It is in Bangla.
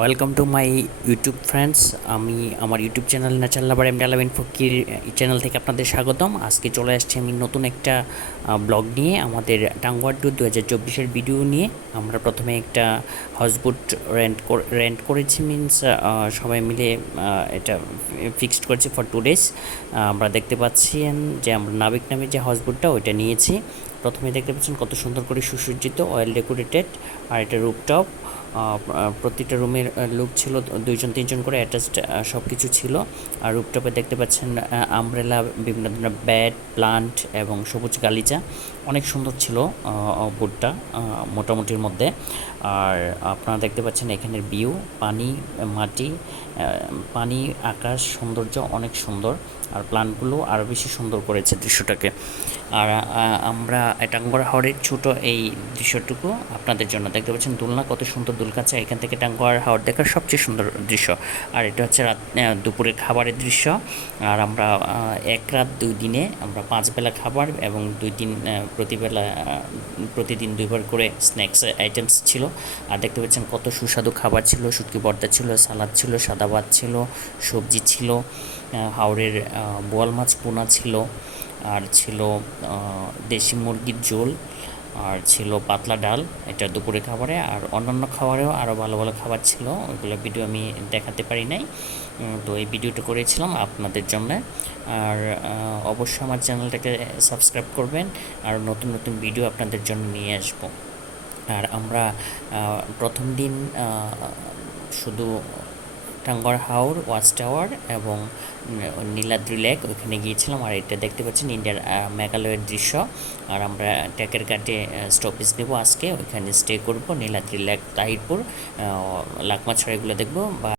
Welcome to my YouTube friends আমি আমার YouTube channel natural lover M ডালাবিন Fakir channel থেকে আপনাদের স্বাগতম। আজকে চলে আসছি আমি নতুন একটা ব্লগ নিয়ে, আমাদের টাঙ্গুয়ার টু দু হাজার চব্বিশের ভিডিও নিয়ে। আমরা প্রথমে একটা হাউসবোট রেন্ট রেন্ট করেছি মিনস সবাই মিলে এটা ফিক্সড করেছি ফর টু ডেজ আমরা দেখতে পাচ্ছেন যে আমরা নাবিক নামে যে হাউসবোটটা ওইটা নিয়েছি। প্রথমে দেখতে পাচ্ছেন কত সুন্দর করে সুসজ্জিত অয়েল ডেকোরেটেড আর এটা রুপটপ প্রতিটা রুমের লুক ছিল দুইজন, তিনজন করে অ্যাটাচড সব কিছু ছিল। আর রুপটপে দেখতে পাচ্ছেন আমব্রেলা বিভিন্ন ধরনের ব্যাট প্লান্ট এবং সবুজ গালিচা। অনেক সুন্দর ছিল বোটটা মোটামুটির মধ্যে। আর আপনারা দেখতে পাচ্ছেন এখানের ভিউ পানি, মাটি পানি, আকাশ, সৌন্দর্য অনেক সুন্দর। আর প্লান্টগুলো আরও বেশি সুন্দর করেছে দৃশ্যটাকে। আর আমরা টাঙ্গুয়ার হাওড়ের ছোট এই দৃশ্যটুকু আপনাদের জন্য। দেখতে পাচ্ছেন দোলনা কত সুন্দর দোলকাচ্ছে এখান থেকে টাঙ্গুয়ার হাওড় দেখার সবচেয়ে সুন্দর দৃশ্য। আর এটা হচ্ছে রাত আহ, দুপুরে খাবারের দৃশ্য। আর আমরা এক রাত দুই দিনে আমরা পাঁচ বেলা খাবার এবং দুই দিন প্রতিবেলা প্রতিদিন দুইবার করে স্ন্যাক্স আইটেমস ছিল। আর দেখতে পাচ্ছেন কত সুস্বাদু খাবার ছিল। শুটকি ভর্তা ছিল সালাদ ছিল সাদা ভাত ছিল সবজি ছিল হাওড়ের বোয়াল মাছ পোনা ছিল। আর ছিল দেশি মুরগির ঝোল, আর ছিল পাতলা ডাল, এটা দুপুরে খাবারে, আর অন্যান্য খাবারেও আরও ভালো ভালো খাবার ছিল, ওইগুলো ভিডিও আমি দেখাতে পারি নাই। তো এই ভিডিওটা করেছিলাম আপনাদের জন্য। আর অবশ্যই আমার চ্যানেলটাকে সাবস্ক্রাইব করবেন, আর নতুন নতুন ভিডিও আপনাদের জন্য নিয়ে আসব। আর আমরা প্রথম দিন শুধু টাঙ্গর হাওর, ওয়াচ টাওয়ার এবং নীলাদ্রি লেক, ওইখানে গিয়েছিলাম। আর এটা দেখতে পাচ্ছেন ইন্ডিয়ার মেঘালয়ের দৃশ্য। আর আমরা ট্যাকের কাটে স্টপেজ নেব আজকে। ওইখানে স্টে করব, নীলাদ্রি লেক, তাহিরপুর লাকমাছড়া এগুলো দেখব বা